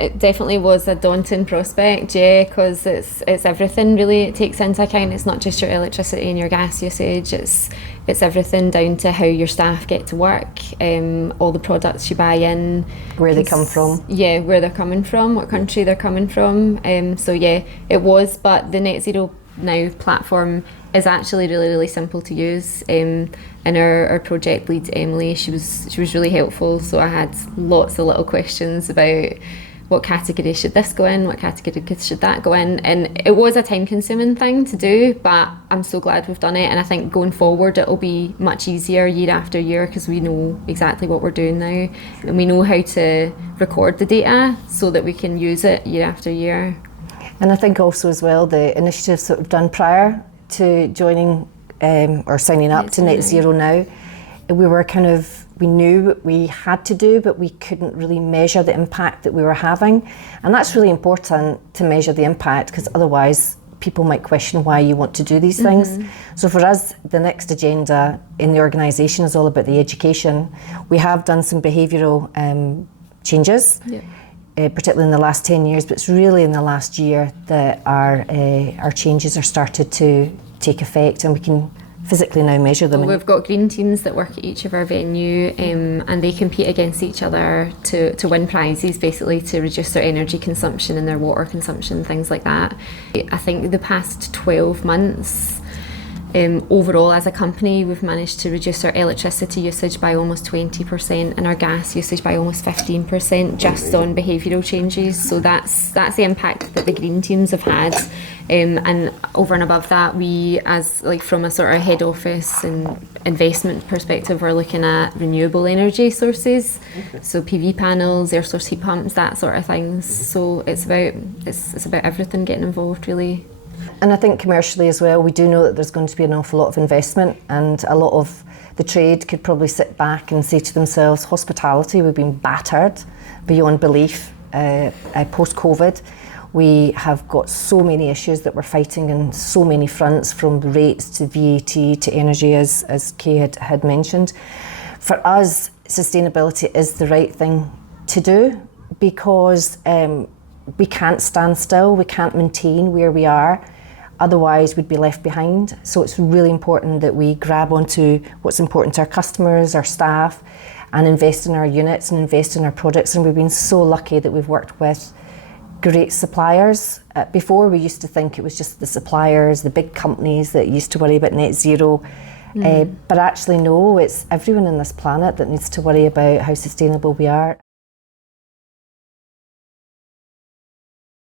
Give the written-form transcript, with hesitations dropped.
it definitely was a daunting prospect, yeah, because it's everything really it takes into account. It's not just your electricity and your gas usage, it's everything down to how your staff get to work, all the products you buy in. Where they come from. Yeah, where they're coming from, what country they're coming from. So yeah, it was, but the Net Zero Now platform is actually really, really simple to use. And our project lead, Emily, she was really helpful. So I had lots of little questions about what category should this go in, what category should that go in. And it was a time consuming thing to do, but I'm so glad we've done it. And I think going forward, it'll be much easier year after year because we know exactly what we're doing now. And we know how to record the data so that we can use it year after year. And I think also as well, the initiatives that we've done prior to joining or signing up to Net Zero Now, we knew what we had to do, but we couldn't really measure the impact that we were having. And that's really important to measure the impact, because otherwise people might question why you want to do these things. So for us, the next agenda in the organisation is all about the education. We have done some behavioural changes, particularly in the last 10 years, but it's really in the last year that our changes are started to take effect, and we can physically now measure them. We've got green teams that work at each of our venue, and they compete against each other to win prizes, basically to reduce their energy consumption and their water consumption, things like that. I think the past 12 months, overall as a company, we've managed to reduce our electricity usage by almost 20% and our gas usage by almost 15% just on behavioural changes. So that's the impact that the green teams have had. And over and above that, we, as like from a sort of head office and investment perspective, we're looking at renewable energy sources, so PV panels, air source heat pumps, that sort of things. So it's about everything getting involved, really. And I think commercially as well, we do know that there's going to be an awful lot of investment, and a lot of the trade could probably sit back and say to themselves, hospitality, we've been battered beyond belief post-COVID. We have got so many issues that we're fighting on so many fronts, from rates to VAT to energy, as Kay had mentioned. For us, sustainability is the right thing to do, because we can't stand still, we can't maintain where we are, otherwise we'd be left behind. So it's really important that we grab onto what's important to our customers, our staff, and invest in our units and invest in our products. And we've been so lucky that we've worked with great suppliers. Before, we used to think it was just the suppliers, the big companies that used to worry about net zero. But actually no, it's everyone on this planet that needs to worry about how sustainable we are.